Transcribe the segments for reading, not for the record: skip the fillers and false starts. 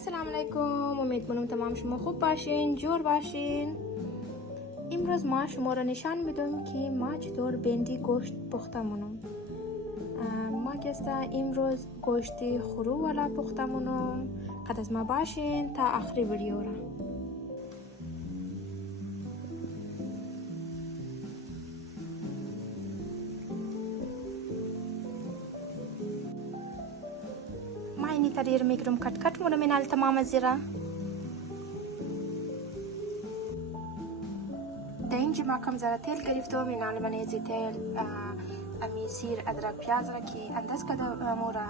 السلام علیکم. امید کنم تمام شما خوب باشین، جور باشین. امروز ما شما را نشان میدم که ما چطور بندی گوشت پختمونم. ما کستا امروز گوشتی خرو والا پختمونم. قد از ما باشین تا آخری ویدیو را. ما اینی تریر میگرم کٹ مونم اینال تمام زیرا. در اینجا ما کم ذره تیل گرفتم. اینال من از تیل امی سیر ادرک پیاز را که انداز کده مورا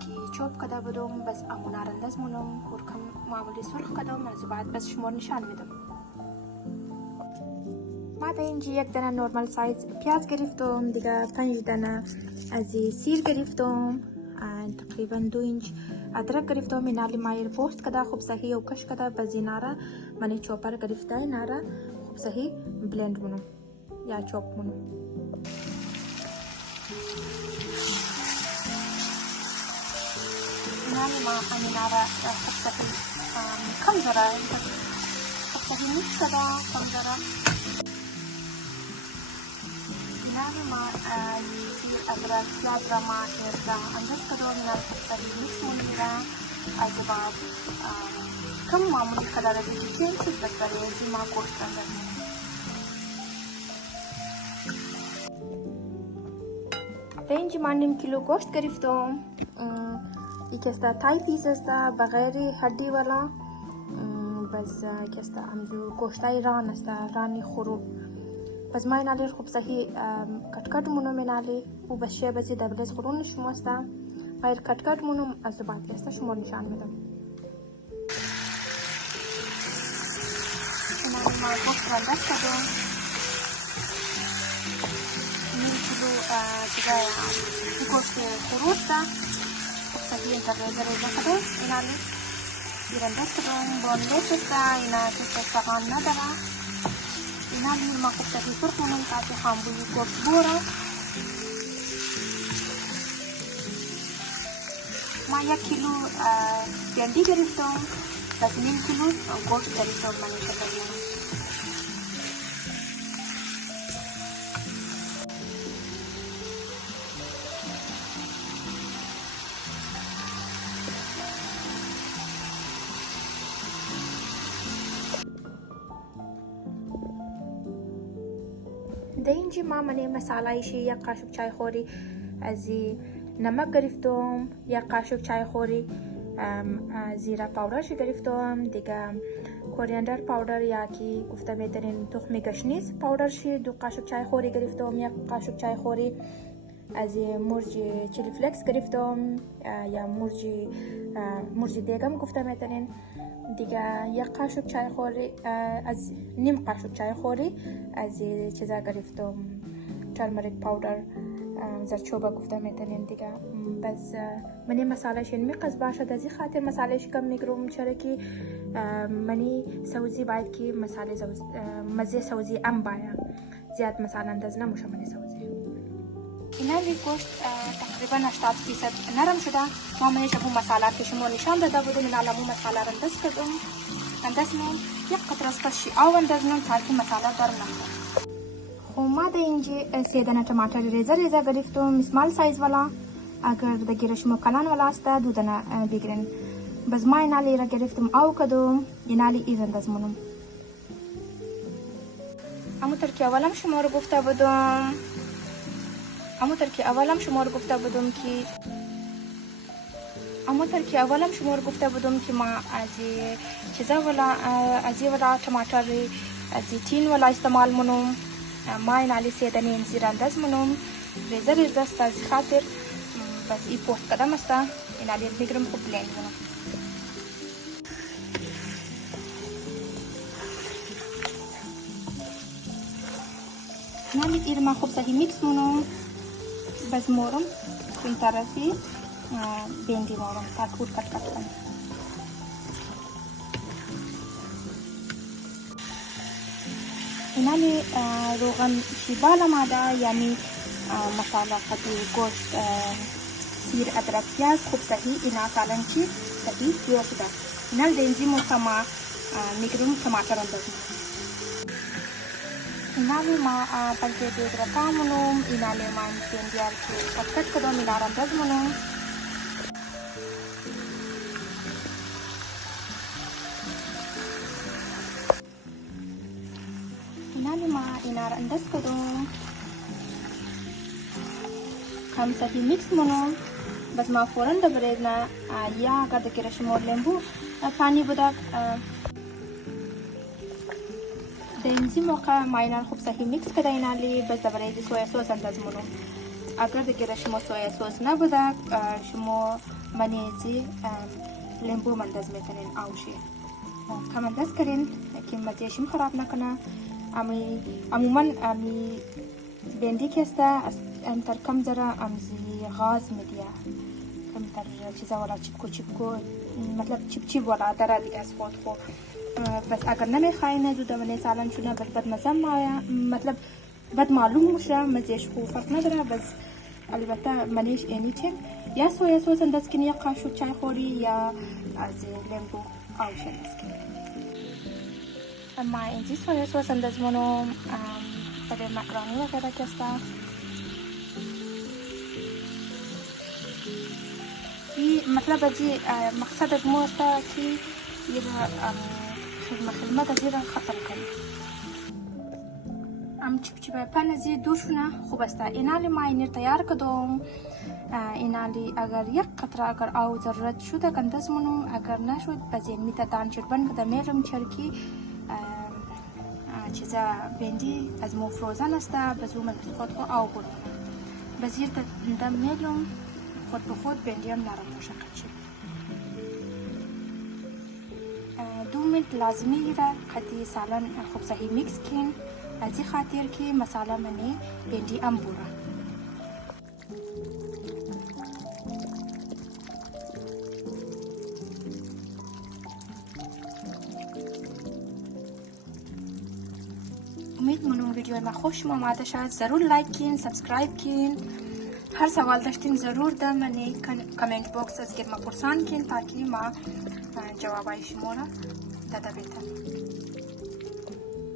که چوب کده بدم بس امونا را انداز مونم اور کم معمولی سرخ کدم از بعد بس شمار نشان میدم. ما در اینجا یک دانه نورمال سایز پیاز گرفتم، دیگه 5 دانه از سیر گرفتم، تقریبا 2 اینچ ادرک گرفتم. اینالی مایر پوست کده خوب صحیح و کش کده بس اینارا من چوپر گرفته اینارا خوب صحیح بلند مونم یا چوب مونم. اینالی ما اینارا خوب صحیح کم زره خوب صحیح میش کده کم زره. اینالی ما سیر ادرک پیاز را ما انداز کدم. اینال خوب صحیح میکس مونی را از بعد کم معمولی قدر از دیگه چیز بکره از ما گوشت انداز مونم. در اینجا من نیم کیلو گوشت گرفتم. یک است تای پیس است بغیر هدی والا بس یک است همزو گوشتای ران است رانی خروب. بس ما اینالی خوب صحیح کٹ مونم اینالی و بس شه بسی دبلز خورون شما است ما کٹ مونم از بعد است شما نشان میدم. اینالی ما گوشت را انداز کردم. نیم کیلو دیگه گوشت خروب است خوب صحیح انتر ریزه کردم. اینالی دیر انداز کردم بانلیس است اینا کسی سخان نداره. اینالی ما خوب صحیح سرخ مونم تا که خامبوی گوشت بوره. ما 1 کیلو بندی گرفتم بس نیم کیلو گوشت گرفتم من این شکل مونم. در اینجا ما من مسالایشی 1 قاشق چای خوری از نمک گرفتم، 1 قاشق چای خوری زیره پاودرش گرفتم، دیگه کوریاندر پاودر یا که گفته میتونین تخم گشنیز پاودرش 2 قاشق چای خوری گرفتم، 1 قاشق چای خوری از مرچ چیلی فلکس گرفتم یا مرچ دیگم گفته میتونین، دیگه 1 قاشق چای خوری از نیم قاشق چای خوری از چیزا گرفتم ترمریک پاودر زرچوبه گفته میتونین دیگه. بس منی مسالهش میقز باشد از این خاطر مسالهش کم میگرم چرا که منی سوزی باید که مزه سوزی ام باید زیاد مساله انداز نموشه منی سوزی. اینالی گوشت تقریبا 80% نرم شده. ما منیش ابو مساله که شما نشان داده بودم اینالا ابو مساله را انداز کردم. اندازنم 1 قطره از کشی آب اندازنم تا که مساله در نخوره. ما در اینجا 3 دانه ټماټر ریزه گرفتم اسمال سایز والا. اگر دگیر شما کلان والا است 2 دانه بگیرین. بس ما اینالی را گرفتم آو کدم اینالی ایز انداز مونم. همونطور که اولم شما رو گفته بودم که ما از چیزا والا ټماټر از تین والا استعمال مونم. ما اینالی 3 دانه زیره انداز مونم ریزه است از خاطر بس ای پوست کدم است اینالی میگرم خوب بلند مونم. اینالی ایر ما خوب صحیح میکس مونم بس مورم این طرفی بندی مورم تا خود کٹ کنم. اینالی روغن شیبال آماده یعنی مساله قدی گوشت سیر ادرک پیاز خوب صحیح اینا سالن چی صحیح جور شده. Inal denzimo sama migrum tomater andas. Inali ma palte degra tamunum, inali ma intendiar ki patkat kodom inaram dazmunum. Inali ma inar andas kodom. हम सही मिक्स मनो बस मा फौरन दबरेजना या अगर दकेरा शमोर लेंबू पानी बुदा देंजी मौका माइना खूब सही मिक्स कराइना ले बस दबरेज सोया सॉस अंदाज मनो अगर दकेरा शमो सोया सॉस ना बुदा शमो मनेजी लेंबू मंदाज में करें आउशे हम अंदाज करें कि मजेशम खराब ना करना अमी अमूमन अमी बेंडी केस्ता अंतर कम जरा अमजी गाज मिडिया कम तर चीज़ा वाला चिपको मतलब चिप वाला तरह दिया स्पॉट को बस अगर ना मैं खाई ना जुदा मैंने सालन चुना बस बद मज़म आया मतलब बद मालूम मुशरा मज़ेश को फ़र्क ना जरा बस अलबत्ता मनीश एनीथिंग या सोया सॉस अंदाज किन या काशुक चाय खोरी या आज लेम्बू आउशन इसके अम्मा इंजी सोया सॉस अंदाज मनो pada makaroni वगैरह कैसा ये मतलब अजी मकसद الموسى كي يبقى خدمة زيادة خطر كله چپچپه پن زی دوشونه خوب است اینالی ما اینر تیار کدوم اینالی اگر یک قطره اگر آو ضرورت شده کندز منوم اگر نشد بزین میتا دان چربن کده میرم چرکی چیزا بندی از مو فروزن است بزوم خود کو آو بود بزیر دم میلیوم خود به خود بندی هم نرم مشقت شد 2 منت لازمی را قدی سالن خوب صحیح میکس کن ازی خاطر که مساله منی بندی ام بورا امید منو ویدیو ما خوش آمده شد ضرور لایک کن سابسکرایب کن هر سوال داشتین ضرور در منی کامنت باکس از گرما پرسان کن تاکه ما جوابای شما را داده بیتم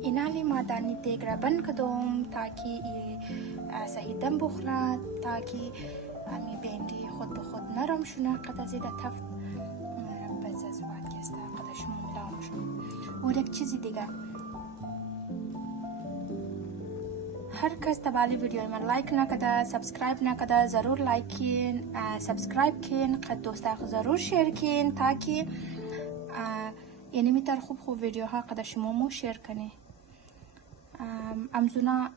اینالی ما دانی دیگ را بند کدوم تاکه صحیح دم بخورد تاکه امی بندی خود به خود نرم شونه قد از ایده تفت بز از وقت کسته قد شما ملام شون و یک چیزی دیگه هر کس تبالی ویدیو من لایک نکده سابسکرایب نکده ضرور لایک کن سابسکرایب کن قد دوستا ضرور شیر کن تاکه یعنی میتر خوب ویدیوها قد شما مو شیر کنی امزونا